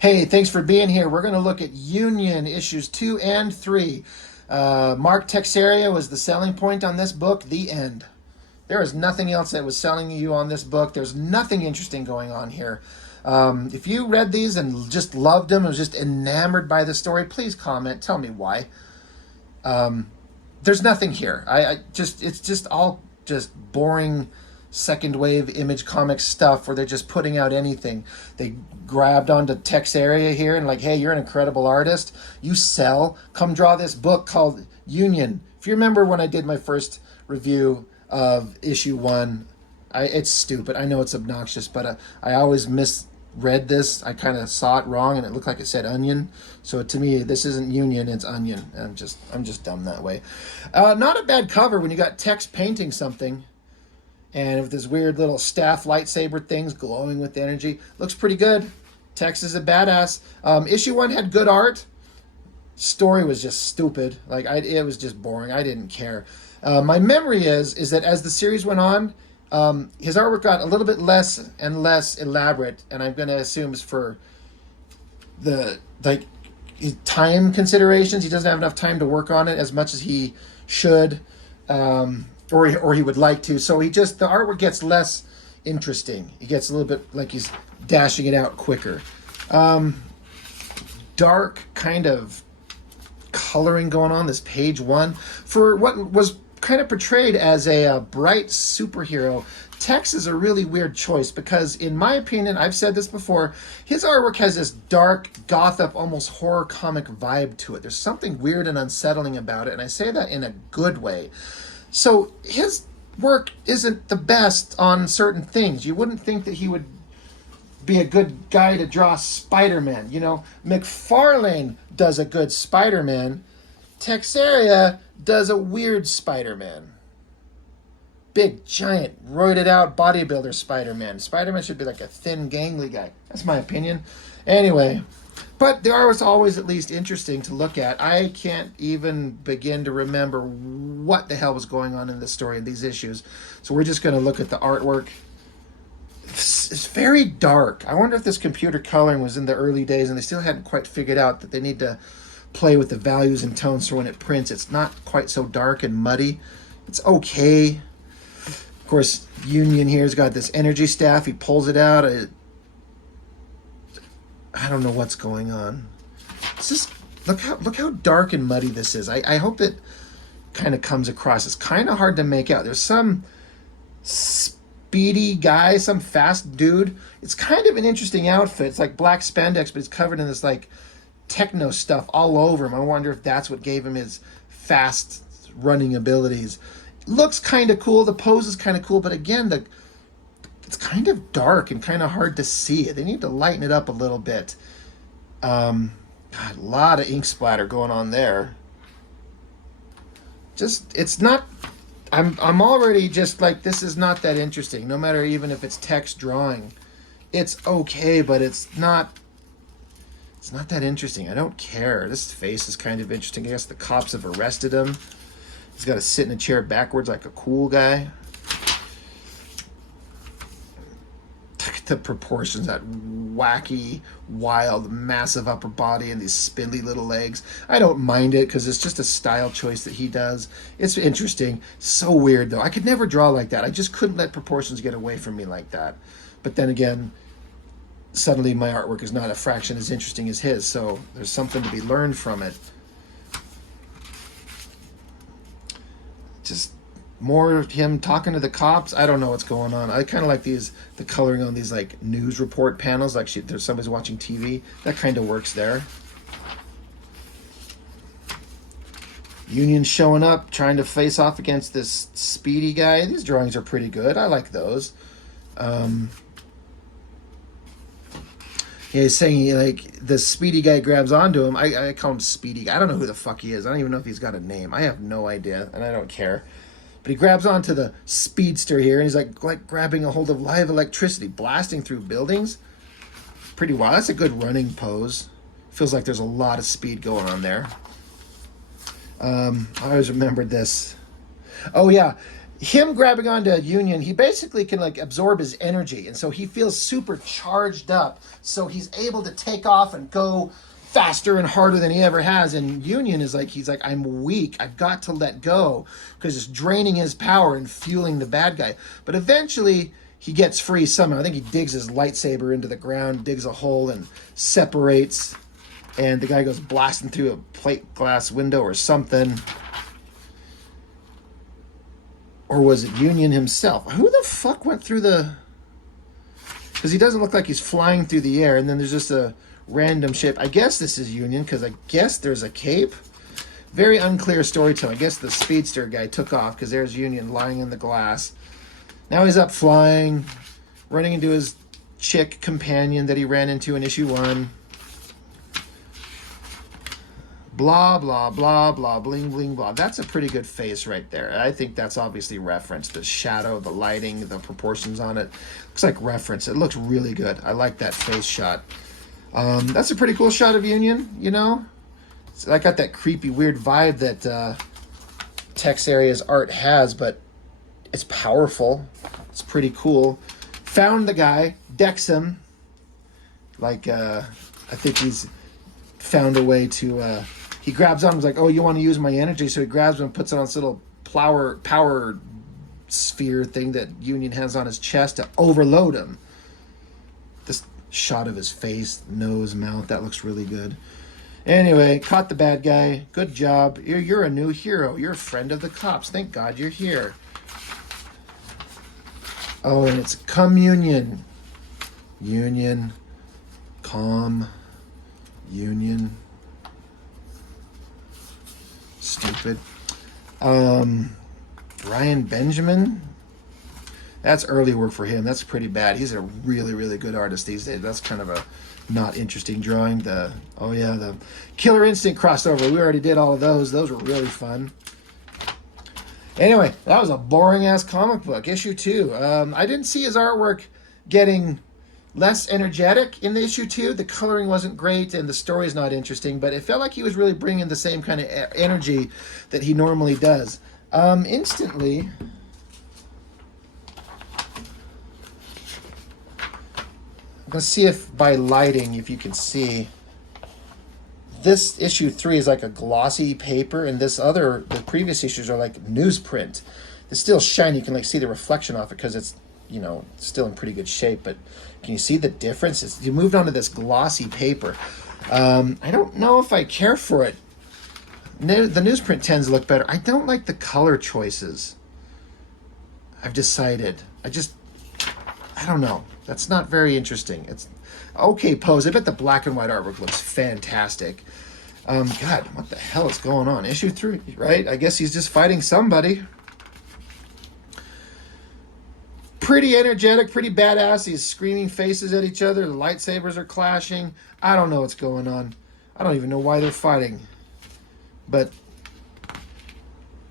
Hey, thanks for being here. We're going to look at Union issues 2 and 3. Mark Texeria was the selling point on this book, the end. There is nothing else that was selling you on this book. There's nothing interesting going on here. If you read these and just loved them and was just enamored by the story, please comment. Tell me why. There's nothing here. It's just all just boring second wave image comic stuff where they're just putting out anything. They grabbed onto TEX area here and like, hey, you're an incredible artist. You sell. Come draw this book called Union. If you remember when I did my first review of issue 1, it's stupid. I know it's obnoxious, but I always misread this. I kind of saw it wrong and it looked like it said onion. So to me, this isn't Union, it's onion. I'm just dumb that way. Not a bad cover when you got TEX painting something. And with this weird little staff lightsaber things glowing with energy. Looks pretty good. TEX is a badass. Issue 1 had good art. Story was just stupid. It was just boring. I didn't care. My memory is that as the series went on, his artwork got a little bit less and less elaborate. And I'm going to assume it's for the time considerations. He doesn't have enough time to work on it as much as he should. Or he would like to. So the artwork gets less interesting. He gets a little bit like he's dashing it out quicker. Dark kind of coloring going on this page 1 for what was kind of portrayed as a bright superhero. TEX is a really weird choice because, in my opinion, I've said this before, his artwork has this dark, goth-up, almost horror comic vibe to it. There's something weird and unsettling about it, and I say that in a good way. So his work isn't the best on certain things. You wouldn't think that he would be a good guy to draw Spider-Man. You know, McFarlane does a good Spider-Man. Texeria does a weird Spider-Man. Big, giant, roided out bodybuilder Spider-Man. Spider-Man should be like a thin, gangly guy. That's my opinion. Anyway, but the art was always at least interesting to look at. I can't even begin to remember what the hell was going on in this story in these issues. So we're just going to look at the artwork. It's very dark. I wonder if this computer coloring was in the early days and they still hadn't quite figured out that they need to play with the values and tones so when it prints, it's not quite so dark and muddy. It's okay. Of course, Union here's got this energy staff. He pulls it out. I don't know what's going on. It's just look how dark and muddy this is. I hope it kind of comes across. It's kind of hard to make out. There's some speedy guy, some fast dude. It's kind of an interesting outfit. It's like black spandex, but it's covered in this like techno stuff all over him. I wonder if that's what gave him his fast running abilities. Looks kind of cool. The pose is kind of cool, but again, it's kind of dark and kind of hard to see it. They need to lighten it up a little bit. God, a lot of ink splatter going on there. It's not. I'm already just like, this is not that interesting. No matter even if it's text drawing, it's okay, but it's not. It's not that interesting. I don't care. This face is kind of interesting. I guess the cops have arrested him. He's got to sit in a chair backwards like a cool guy. The proportions, that wacky, wild, massive upper body and these spindly little legs. I don't mind it because it's just a style choice that he does. It's interesting. So weird, though. I could never draw like that. I just couldn't let proportions get away from me like that. But then again, suddenly my artwork is not a fraction as interesting as his, so there's something to be learned from it. Just more of him talking to the cops. I don't know what's going on. I kind of like the coloring on these like news report panels, like there's somebody's watching TV. That kind of works there. Union showing up, trying to face off against this speedy guy. These drawings are pretty good. I like those. He's saying like the speedy guy grabs onto him. I call him Speedy. I don't know who the fuck he is. I don't even know if he's got a name. I have no idea, and I don't care. But he grabs onto the speedster here, and he's like grabbing a hold of live electricity, blasting through buildings. Pretty wild. That's a good running pose. Feels like there's a lot of speed going on there. I always remembered this. Oh yeah, him grabbing onto Union, he basically can like absorb his energy, and so he feels super charged up. So he's able to take off and go faster and harder than he ever has. And Union is like, he's like, I'm weak. I've got to let go because it's draining his power and fueling the bad guy. But eventually he gets free somehow. I think he digs his lightsaber into the ground, digs a hole, and separates. And the guy goes blasting through a plate glass window or something. Or was it Union himself? Who the fuck went through the... Because he doesn't look like he's flying through the air, and then there's just a random shape. I guess this is Union, because I guess there's a cape. Very unclear storytelling. I guess the speedster guy took off, because there's Union lying in the glass. Now he's up flying, running into his chick companion that he ran into in issue 1. Blah, blah, blah, blah, bling, bling, blah. That's a pretty good face right there. I think that's obviously reference. The shadow, the lighting, the proportions on it. Looks like reference. It looks really good. I like that face shot. That's a pretty cool shot of Union, you know? So I got that creepy, weird vibe that Tex Area's art has, but it's powerful. It's pretty cool. Found the guy, decks him. Like, I think he's found a way to... he grabs on him, he's like, oh, you want to use my energy? So he grabs him and puts it on this little power sphere thing that Union has on his chest to overload him. This shot of his face, nose, mouth, that looks really good. Anyway, caught the bad guy. Good job. You're a new hero. You're a friend of the cops. Thank God you're here. Oh, and it's communion. Union. Calm. Union. Stupid. Brian Benjamin. That's early work for him. That's pretty bad. He's a really, really good artist these days. That's kind of a not interesting drawing. The Killer Instinct crossover. We already did all of those. Those were really fun. Anyway, that was a boring ass comic book. Issue 2. I didn't see his artwork getting less energetic in the issue 2. The coloring wasn't great and the story's not interesting, but it felt like he was really bringing the same kind of energy that he normally does. Instantly, I'm going to see if by lighting, if you can see, this issue 3 is like a glossy paper, and the previous issues are like newsprint. It's still shiny. You can like see the reflection off it because it's, you know, still in pretty good shape, but can you see the difference? You moved on to this glossy paper. I don't know if I care for it. The newsprint tends to look better. I don't like the color choices. I've decided. I don't know. That's not very interesting. It's okay pose. I bet the black and white artwork looks fantastic. God, what the hell is going on? Issue 3, right? I guess he's just fighting somebody. Pretty energetic, pretty badass. These screaming faces at each other. The lightsabers are clashing. I don't know what's going on. I don't even know why they're fighting. But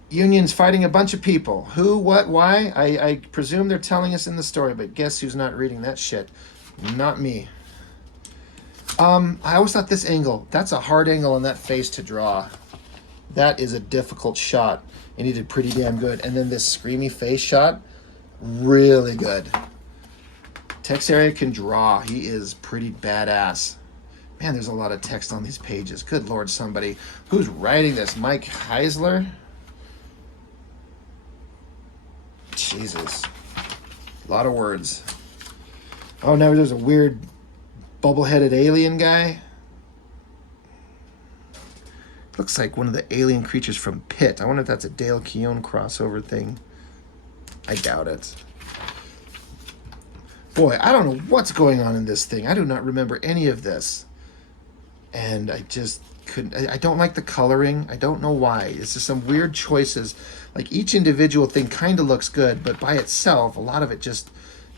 Union's fighting a bunch of people. Who, what, why? I presume they're telling us in the story, but guess who's not reading that shit? Not me. I always thought this angle, that's a hard angle on that face to draw. That is a difficult shot, and he did pretty damn good. And then this screamy face shot, really good. Tex Area can draw. He is pretty badass. Man, there's a lot of text on these pages. Good Lord, somebody. Who's writing this? Mike Heisler? Jesus. A lot of words. Oh, now there's a weird bubble-headed alien guy. Looks like one of the alien creatures from Pit. I wonder if that's a Dale Keown crossover thing. I doubt it. Boy, I don't know what's going on in this thing. I do not remember any of this. And I just couldn't... I don't like the coloring. I don't know why. It's just some weird choices. Like, each individual thing kind of looks good, but by itself, a lot of it just...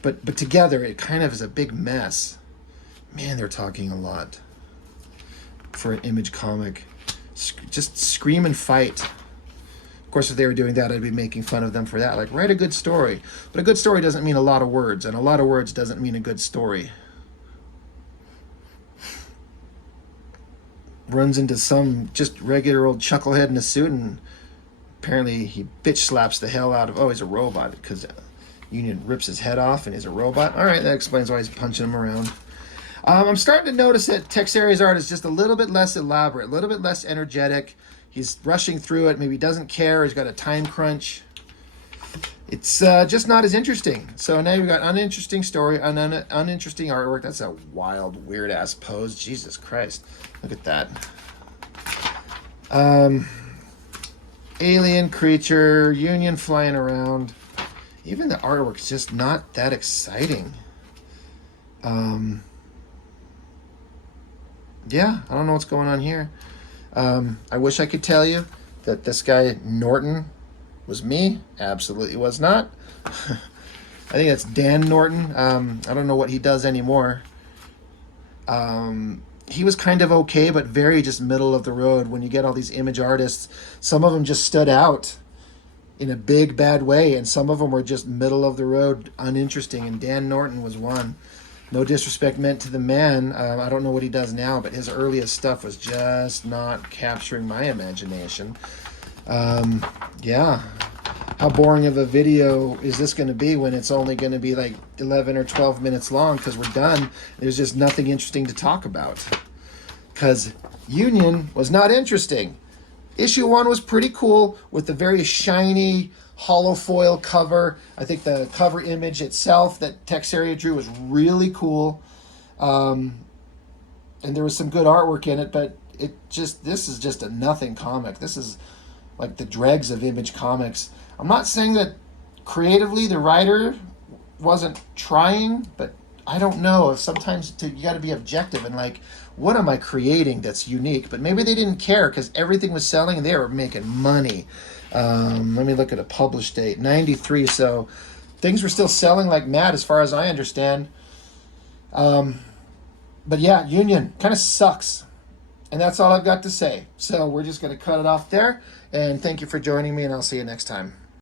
But together, it kind of is a big mess. Man, they're talking a lot for an Image comic. Just scream and fight. Of course, if they were doing that, I'd be making fun of them for that. Like, write a good story. But a good story doesn't mean a lot of words, and a lot of words doesn't mean a good story. Runs into some just regular old chucklehead in a suit and Apparently he bitch slaps the hell out of, oh, he's a robot, because Union rips his head off and he's a robot. All right, that explains why he's punching him around. I'm starting to notice that Texeria's art is just a little bit less elaborate, a little bit less energetic. He's rushing through it. Maybe he doesn't care. He's got a time crunch. It's just not as interesting. So now you've got uninteresting story, uninteresting artwork. That's a wild, weird-ass pose. Jesus Christ. Look at that. Alien creature, Union flying around. Even the artwork's just not that exciting. Yeah, I don't know what's going on here. I wish I could tell you that this guy Norton was me. Absolutely was not. I think that's Dan Norton. I don't know what he does anymore. He was kind of okay, but very just middle of the road. When you get all these image artists, some of them just stood out in a big bad way, and some of them were just middle of the road, uninteresting, and Dan Norton was one. No disrespect meant to the man. I don't know what he does now, but his earliest stuff was just not capturing my imagination. Yeah. How boring of a video is this going to be when it's only going to be like 11 or 12 minutes long because we're done? There's just nothing interesting to talk about. Because Union was not interesting. Issue 1 was pretty cool with the very shiny hollow foil cover. I think the cover image itself that Texeria drew was really cool. And there was some good artwork in it, but this is just a nothing comic. This is like the dregs of Image Comics. I'm not saying that creatively the writer wasn't trying, but I don't know. Sometimes you got to be objective and like, what am I creating that's unique? But maybe they didn't care because everything was selling and they were making money. Let me look at a published date, 93. So things were still selling like mad as far as I understand. But yeah, Union kind of sucks. And that's all I've got to say. So we're just going to cut it off there. And thank you for joining me, and I'll see you next time.